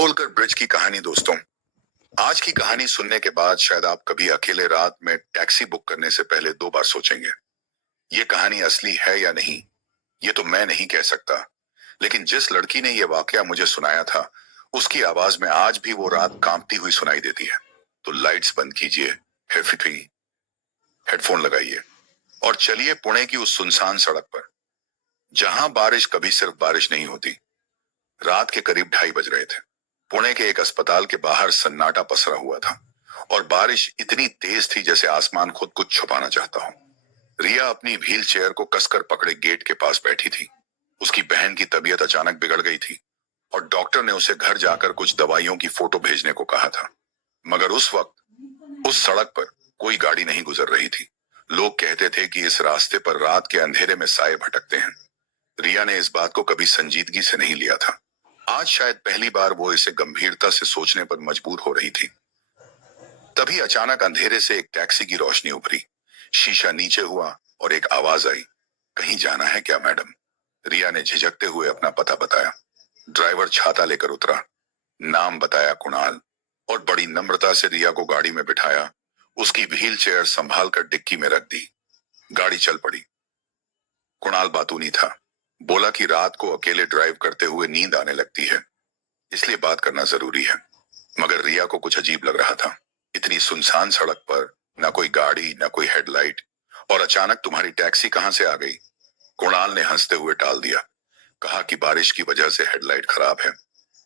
Holkar bridge की कहानी दोस्तों। आज की कहानी सुनने के बाद शायद आप कभी अकेले रात में टैक्सी बुक करने से पहले 2 बार सोचेंगे। ये कहानी असली है या नहीं, ये तो मैं नहीं कह सकता। लेकिन जिस लड़की ने ये वाकया मुझे सुनाया था, उसकी आवाज में आज भी वो रात कांपती हुई सुनाई देती है। तो लाइट्स बंद कीजिए, हेडफोन लगाइए और चलिए पुणे की उस सुनसान सड़क पर, जहां बारिश कभी सिर्फ बारिश नहीं होती। रात के करीब 2:30 बज रहे थे। पुणे के एक अस्पताल के बाहर सन्नाटा पसरा हुआ था और बारिश इतनी तेज थी जैसे आसमान खुद कुछ छुपाना चाहता हो। रिया अपनी व्हील चेयर को कसकर पकड़े गेट के पास बैठी थी। उसकी बहन की तबीयत अचानक बिगड़ गई थी और डॉक्टर ने उसे घर जाकर कुछ दवाइयों की फोटो भेजने को कहा था। मगर उस वक्त उस सड़क पर कोई गाड़ी नहीं गुजर रही थी। लोग कहते थे कि इस रास्ते पर रात के अंधेरे में साए भटकते हैं। रिया ने इस बात को कभी संजीदगी से नहीं लिया था। आज शायद पहली बार वो इसे गंभीरता से सोचने पर मजबूर हो रही थी। तभी अचानक अंधेरे से एक टैक्सी की रोशनी उभरी। शीशा नीचे हुआ और एक आवाज आई, कहीं जाना है क्या मैडम? रिया ने झिझकते हुए अपना पता बताया। ड्राइवर छाता लेकर उतरा, नाम बताया कुणाल, और बड़ी नम्रता से रिया को गाड़ी में बिठाया। उसकी व्हील चेयर संभाल कर डिक्की में रख दी। गाड़ी चल पड़ी। कुणाल बातूनी था। बोला कि रात को अकेले ड्राइव करते हुए नींद आने लगती है, इसलिए बात करना जरूरी है। मगर रिया को कुछ अजीब लग रहा था। इतनी सुनसान सड़क पर ना कोई गाड़ी, ना कोई हेडलाइट, और अचानक तुम्हारी टैक्सी कहां से आ गई? कुणाल ने हंसते हुए टाल दिया। कहा कि बारिश की वजह से हेडलाइट खराब है,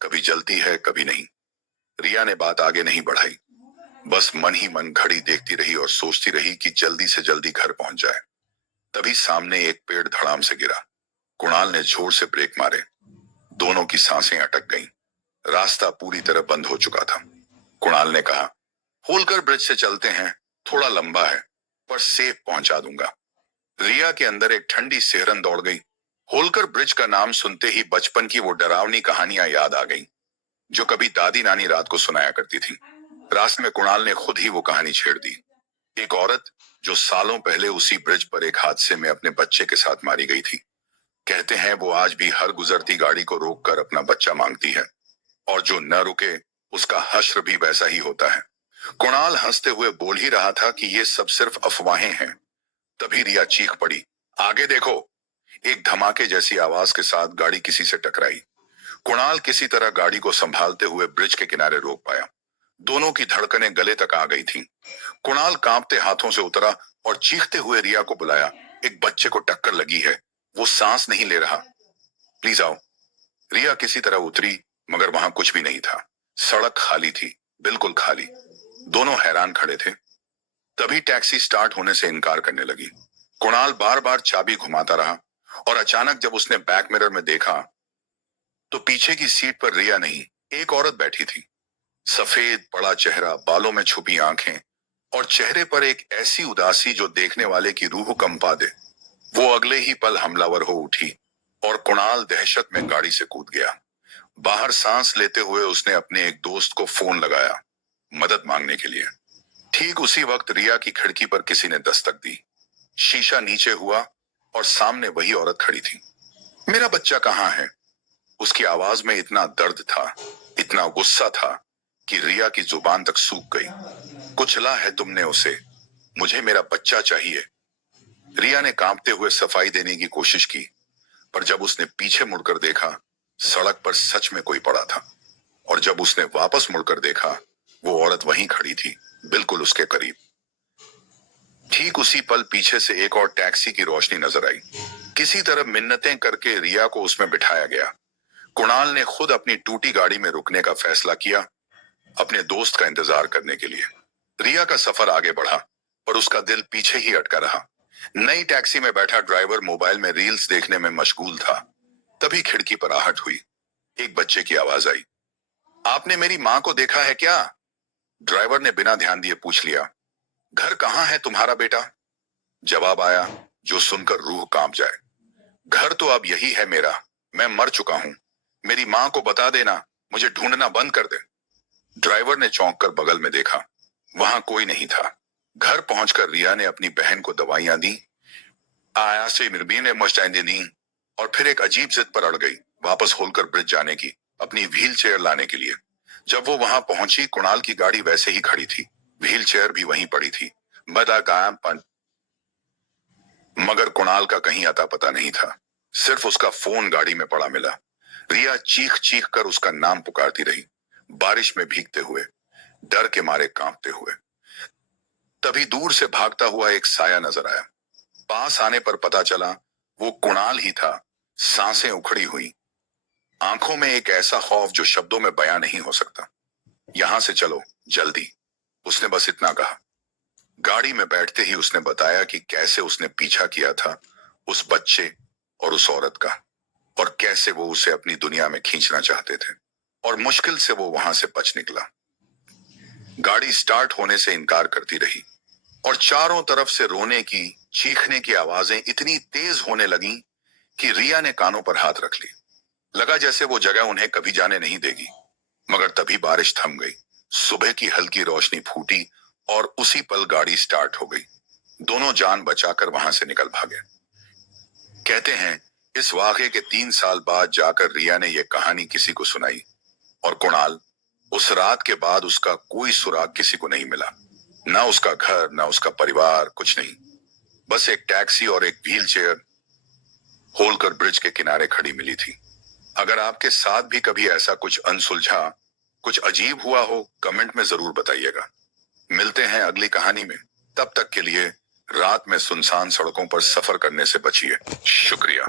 कभी जलती है कभी नहीं। रिया ने बात आगे नहीं बढ़ाई, बस मन ही मन घड़ी देखती रही और सोचती रही कि जल्दी से जल्दी घर पहुंच जाए। तभी सामने एक पेड़ धड़ाम से गिरा। कुणाल ने जोर से ब्रेक मारे। दोनों की सांसें अटक गईं। रास्ता पूरी तरह बंद हो चुका था। कुणाल ने कहा, होलकर ब्रिज से चलते हैं, थोड़ा लंबा है पर सेफ पहुंचा दूंगा। रिया के अंदर एक ठंडी सिहरन दौड़ गई। होलकर ब्रिज का नाम सुनते ही बचपन की वो डरावनी कहानियां याद आ गईं, जो कभी दादी नानी रात को सुनाया करती थी। रास्ते में कुणाल ने खुद ही वो कहानी छेड़ दी। एक औरत जो सालों पहले उसी ब्रिज पर एक हादसे में अपने बच्चे के साथ मारी गई थी। कहते हैं वो आज भी हर गुजरती गाड़ी को रोककर अपना बच्चा मांगती है, और जो न रुके उसका हश्र भी वैसा ही होता है। कुणाल हंसते हुए बोल ही रहा था कि ये सब सिर्फ अफवाहें हैं। तभी रिया चीख पड़ी, आगे देखो। एक धमाके जैसी आवाज के साथ गाड़ी किसी से टकराई। कुणाल किसी तरह गाड़ी को संभालते हुए ब्रिज के किनारे रोक पाया। दोनों की धड़कनें गले तक आ गई थीं। कुणाल कांपते हाथों से उतरा और चीखते हुए रिया को बुलाया, एक बच्चे को टक्कर लगी है, वो सांस नहीं ले रहा, प्लीज आओ। रिया किसी तरह उतरी, मगर वहां कुछ भी नहीं था। सड़क खाली थी, बिल्कुल खाली। दोनों हैरान खड़े थे। तभी टैक्सी स्टार्ट होने से इनकार करने लगी। कुणाल बार बार चाबी घुमाता रहा और अचानक जब उसने बैक मिरर में देखा तो पीछे की सीट पर रिया नहीं, एक औरत बैठी थी। सफेद बड़ा चेहरा, बालों में छुपी आंखें और चेहरे पर एक ऐसी उदासी जो देखने वाले की रूह कंपा दे। वो अगले ही पल हमलावर हो उठी और कुणाल दहशत में गाड़ी से कूद गया। बाहर सांस लेते हुए उसने अपने एक दोस्त को फोन लगाया, मदद मांगने के लिए। ठीक उसी वक्त रिया की खिड़की पर किसी ने दस्तक दी। शीशा नीचे हुआ और सामने वही औरत खड़ी थी। मेरा बच्चा कहाँ है? उसकी आवाज में इतना दर्द था, इतना गुस्सा था कि रिया की जुबान तक सूख गई। कुचला है तुमने उसे, मुझे मेरा बच्चा चाहिए। रिया ने कांपते हुए सफाई देने की कोशिश की, पर जब उसने पीछे मुड़कर देखा, सड़क पर सच में कोई पड़ा था। और जब उसने वापस मुड़कर देखा, वो औरत वहीं खड़ी थी, बिल्कुल उसके करीब। ठीक उसी पल पीछे से एक और टैक्सी की रोशनी नजर आई। किसी तरह मिन्नतें करके रिया को उसमें बिठाया गया। कुणाल ने खुद अपनी टूटी गाड़ी में रुकने का फैसला किया, अपने दोस्त का इंतजार करने के लिए। रिया का सफर आगे बढ़ा, पर उसका दिल पीछे ही अटका रहा। नई टैक्सी में बैठा ड्राइवर मोबाइल में रील्स देखने में मशगूल था। तभी खिड़की पर आहट हुई। एक बच्चे की आवाज आई, आपने मेरी मां को देखा है क्या? ड्राइवर ने बिना ध्यान दिए पूछ लिया, घर कहाँ है तुम्हारा बेटा? जवाब आया जो सुनकर रूह कांप जाए, घर तो अब यही है मेरा, मैं मर चुका हूं, मेरी मां को बता देना, मुझे ढूंढना बंद कर दे। ड्राइवर ने चौंक कर बगल में देखा, वहां कोई नहीं था। घर पहुंचकर रिया ने अपनी बहन को दवाइयां दी, आया से निर्बीन ने मुश्ताइंदे दी, और फिर एक अजीब जिद पर अड़ गई, वापस होलकर ब्रिज जाने की। अपनी व्हील चेयर लाने के लिए। जब वो वहां पहुंची, कुणाल की गाड़ी वैसे ही खड़ी थी, व्हील चेयर भी वहीं पड़ी थी, बदा गायब। मगर कुणाल का कहीं अता पता नहीं था। सिर्फ उसका फोन गाड़ी में पड़ा मिला। रिया चीख चीख कर उसका नाम पुकारती रही, बारिश में भीगते हुए, डर के मारे कांपते हुए। तभी दूर से भागता हुआ एक साया नजर आया। पास आने पर पता चला वो कुणाल ही था। सांसें उखड़ी हुई, आंखों में एक ऐसा खौफ जो शब्दों में बयां नहीं हो सकता। यहां से चलो, जल्दी, उसने बस इतना कहा। गाड़ी में बैठते ही उसने बताया कि कैसे उसने पीछा किया था उस बच्चे और उस औरत का, और कैसे वो उसे अपनी दुनिया में खींचना चाहते थे, और मुश्किल से वो वहां से बच निकला। गाड़ी स्टार्ट होने से इनकार करती रही, और चारों तरफ से रोने की, चीखने की आवाजें इतनी तेज होने लगी कि रिया ने कानों पर हाथ रख ली। लगा जैसे वो जगह उन्हें कभी जाने नहीं देगी। मगर तभी बारिश थम गई, सुबह की हल्की रोशनी फूटी, और उसी पल गाड़ी स्टार्ट हो गई। दोनों जान बचाकर वहां से निकल भागे। कहते हैं इस वाक़े के 3 साल बाद जाकर रिया ने यह कहानी किसी को सुनाई, और कुणाल, उस रात के बाद उसका कोई सुराग किसी को नहीं मिला। ना उसका घर, ना उसका परिवार, कुछ नहीं। बस एक टैक्सी और एक व्हील चेयर होलकर ब्रिज के किनारे खड़ी मिली थी। अगर आपके साथ भी कभी ऐसा कुछ अनसुलझा, कुछ अजीब हुआ हो, कमेंट में जरूर बताइएगा। मिलते हैं अगली कहानी में। तब तक के लिए रात में सुनसान सड़कों पर सफर करने से बचिए। शुक्रिया।